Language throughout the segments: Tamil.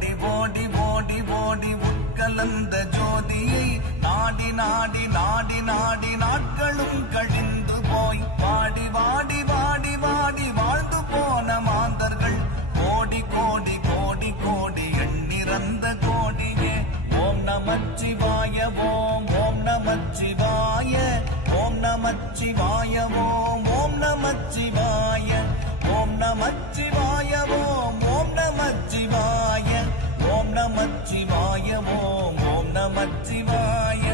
ஓடி ஓடி ஓடி ஓடி உட்கலந்த ஜோதியை நாடி நாடி நாடி நாடி நாட்களும் கழிந்து போய் வாடி வாடி வாடி வாடி வாழ்ந்து போன மாந்தர்கள் கோடி கோடி கோடி கோடி எண்ணிறந்த கோடியே. ஓம் நமச்சிவாய ஓம் ஓம் நமச்சிவாய ஓம் நமச்சிவாய ஓம் ஓம் நமச்சிவாய ஓம் நமச்சிவாய ஓம் ஓம் நமச்சிவாய ஓம் நமச்சிவாய ஓம் ஓம் நமச்சிவாய.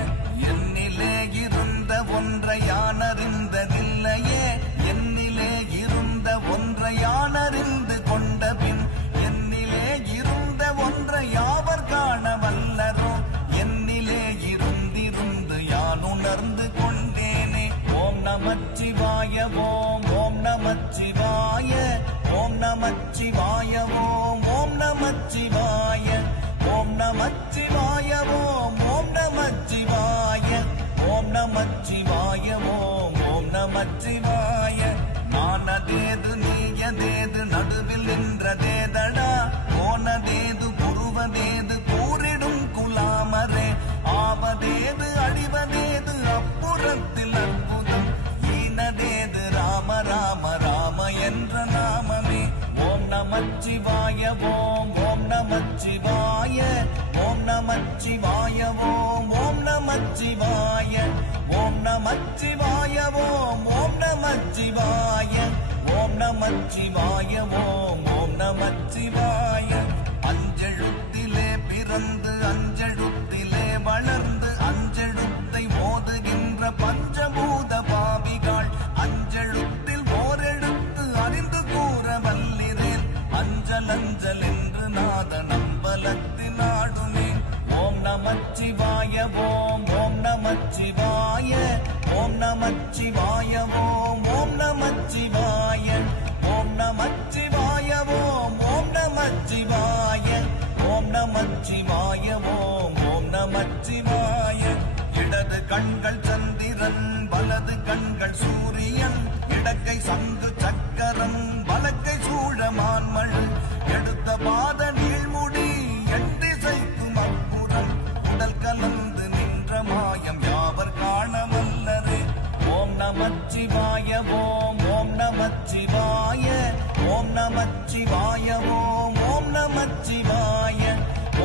என்னிலே இருந்த ஒன்றை யானறிந்ததில்லையே, என்னிலே இருந்த ஒன்றை யானறிந்து கொண்ட பின் என்னிலே இருந்த ஒன்றை யாவர் காண வல்லரோ, என்னிலே இருந்திருந்து யான் உணர்ந்து கொண்டேனே. ஓம் நமச்சிவாய ஓம் ஓம் நமச்சிவாய ஓம் நமச்சிவாய ஓம் ஓம் நமச்சிவாய ஓம் நமச்சிவாய ஓம் ஓம் நமச்சிவாய ஓம் நமச்சிவாய ஓம் ஓம் நமச்சிவாய. நானதேது நீயதேது நடுவில் நின்றதேதடா, போனதேது புருவதேது கூறிடும் குலாமரே, ஆவதேது அழிவதேது அப்புறத்தில் அற்புதம், ஈனதேது ராம ராம ராம என்ற நாமமே. ஓம் நமச்சிவாய ஓம் ஓம் நமச்சிவாய ஓம் நமச்சிவாய ஓம் ஓம் நமச்சிவாய ஓம் நமச்சிவாய ஓம் ஓம் நமச்சிவாய ஓம் நமச்சிவாய ஓம் ஓம் நமச்சிவாய. அஞ்செழுத்திலே பிறந்து அஞ்செழுத்திலே வளர்ந்து அஞ்செழுத்தை ஓதுகின்ற பஞ்சபூத பாவிகள் அஞ்செழுத்தில் ஓரெழுத்து அறிந்து கூற வல்லிரேன், அஞ்சல் அஞ்சல் என்று நாத நம்பலத்தின் ஆடுமே. ஓம் நமச்சிவாய ஓம் ஓம் நமச்சிவாய ஓம் நமச்சிவாய ஓம் ஓம் நமச்சிவாய ஓம் நமச்சிவாய ஓம் ஓம் நமச்சிவாய ஓம் நமச்சிவாய ஓம் ஓம் நமச்சிவாய. இடது கண்கள் சந்திரன் வலது கண்கள் சூரியன், இடக்கை சங்கு சக்கரம் வலக்கை சூழமான்மழு, எடுத்த பாத நீழ்முடி எண்டிசைக்கும் அப்புறம் உடல் கலந்து நின்ற மாயம் யாவர் காண வல்லரே. ஓம் நமச்சிவாய ஓம் ஓம் நமச்சிவாய ஓம் நமச்சிவாய ஓம் ஓம் நமச்சிவாய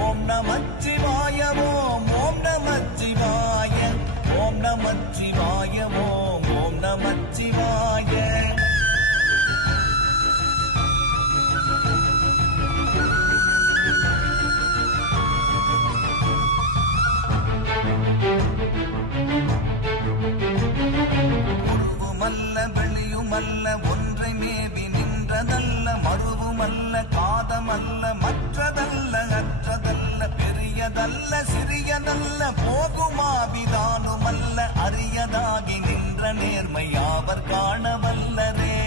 ஓம் நமச்சிவாய ஓம் ஓம் நமச்சிவாய ஓம் நமச்சிவாய ஓம் ஓம் நமச்சிவாய. உருவுமல்ல வெளியுமல்ல ஒன்றை மேவி நின்றதல்ல, மறுவுமல்ல காதமல்ல மற்றதல்ல அற்றதல்ல, பெரியதல்ல சிறியதல்ல போகுமாவிதானுமல்ல, அரியதாகி நின்ற நேர்மை யாவர் காண வல்லரே.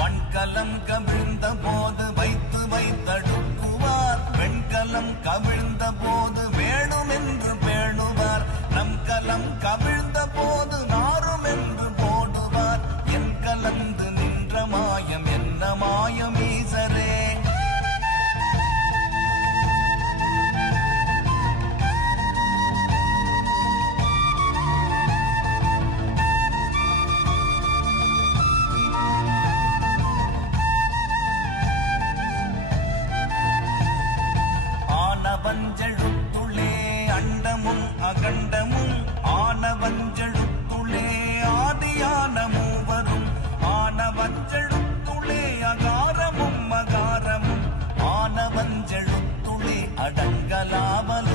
மண்கலம் கவிழ்ந்த போது வைத்து வைத்தடுக்குவார், வெண்கலம் கவிழ்ந்த போது வேணும் என்று பேணுவார், நம் கலம் கவிழ்ந்த போது நாரும் என்று போடுவார், என் கலந்து நின்ற மாயம் என்ன மாயம் ஈசரே. ஆனவஞ்செழுத்துளே அண்டமும் அகண்டமும், ஆனவஞ்செழுத்துளே ஆதியான மூவரும், ஆனவஞ்செழுத்துளே அகாரமும் அகாரமும், ஆனவஞ்செழுத்துளே அடங்கலாவல